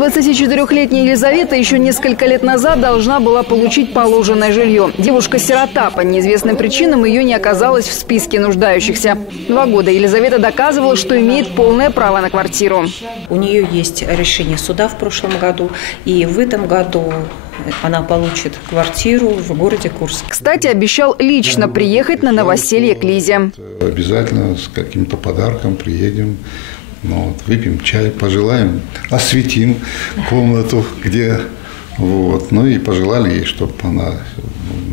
24-летняя Елизавета еще несколько лет назад должна была получить положенное жилье. Девушка-сирота. По неизвестным причинам ее не оказалось в списке нуждающихся. 2 года Елизавета доказывала, что имеет полное право на квартиру. У нее есть решение суда в прошлом году, и в этом году она получит квартиру в городе Курск. Кстати, обещал лично приехать на новоселье к Лизе. Обязательно с каким-то подарком приедем. Выпьем чай, пожелаем, осветим комнату, где. Ну и пожелали ей, чтобы она,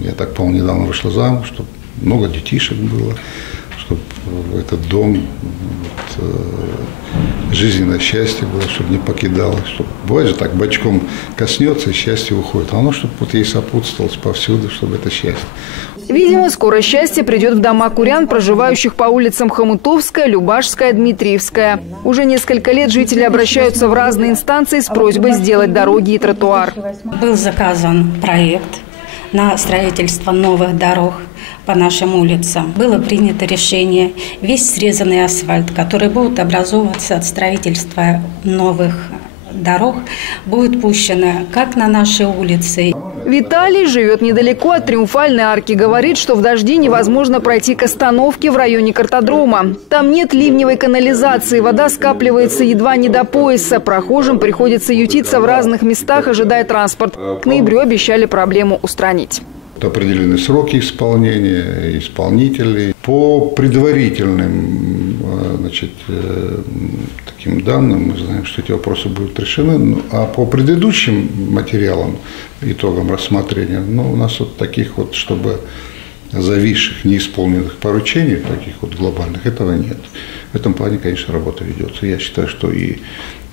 я так понял, недавно вышла замуж, чтобы много детишек было, чтобы этот дом, жизненное счастье было, чтобы не покидало. Чтобы, бывает же так, бочком коснется и счастье уходит. А оно, чтобы ей сопутствовалось повсюду, чтобы это счастье. Видимо, скоро счастье придет в дома курян, проживающих по улицам Хомутовская, Любашская, Дмитриевская. Уже несколько лет жители обращаются в разные инстанции с просьбой сделать дороги и тротуар. Был заказан проект на строительство новых дорог по нашим улицам. Было принято решение весь срезанный асфальт, который будет образовываться от строительства новых дорог, будет пущено как на наши улицы. Виталий живет недалеко от Триумфальной арки. Говорит, что в дожди невозможно пройти к остановке в районе картодрома. Там нет ливневой канализации, вода скапливается едва не до пояса. Прохожим приходится ютиться в разных местах, ожидая транспорт. К ноябрю обещали проблему устранить. Определены сроки исполнения, исполнителей. По предварительным таким данным мы знаем, что эти вопросы будут решены. А по предыдущим материалам, итогам рассмотрения, у нас таких чтобы зависших, неисполненных поручений, таких глобальных, этого нет. В этом плане, конечно, работа ведется. Я считаю, что и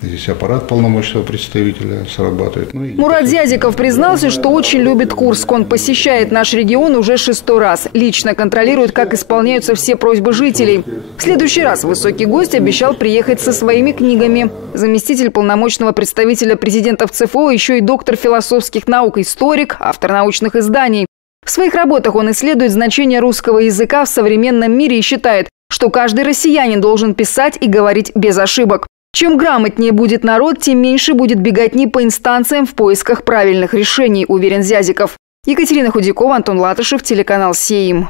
здесь аппарат полномочного представителя срабатывает. Мурат Зязиков признался, что очень любит Курск. Он посещает наш регион уже 6-й раз. Лично контролирует, как исполняются все просьбы жителей. В следующий раз высокий гость обещал приехать со своими книгами. Заместитель полномочного представителя президента в ЦФО еще и доктор философских наук, историк, автор научных изданий. В своих работах он исследует значение русского языка в современном мире и считает, что каждый россиянин должен писать и говорить без ошибок. Чем грамотнее будет народ, тем меньше будет беготни по инстанциям в поисках правильных решений, уверен Зязиков. Екатерина Худякова, Антон Латышев, телеканал СЕИМ.